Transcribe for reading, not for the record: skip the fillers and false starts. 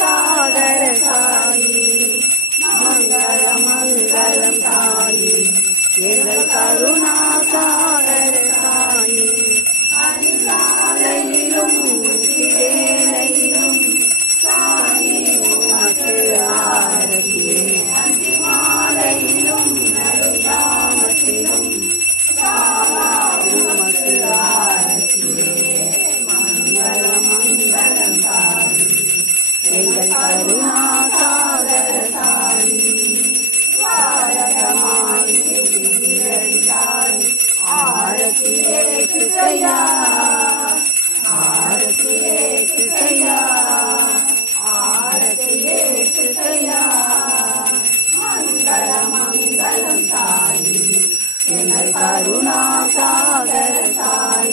सागर साई मंगल मंगलम साई எங்கள் கருணா சாகர சாயி அதிகாலையிலும் சிவேலையிலும் சாயி உமக்கு ஆரத்தி அதிமாலையிலும் நடுஜாமத்திலும் சாவா உமக்கு ஆரத்தி மங்கள மங்களம் சாயி எங்கள் கருணா சாகர சாயி பாரதமாய் आरती एकया आरती एकया आरती एकया मंगल मंगलम साई करुणा सागर साई।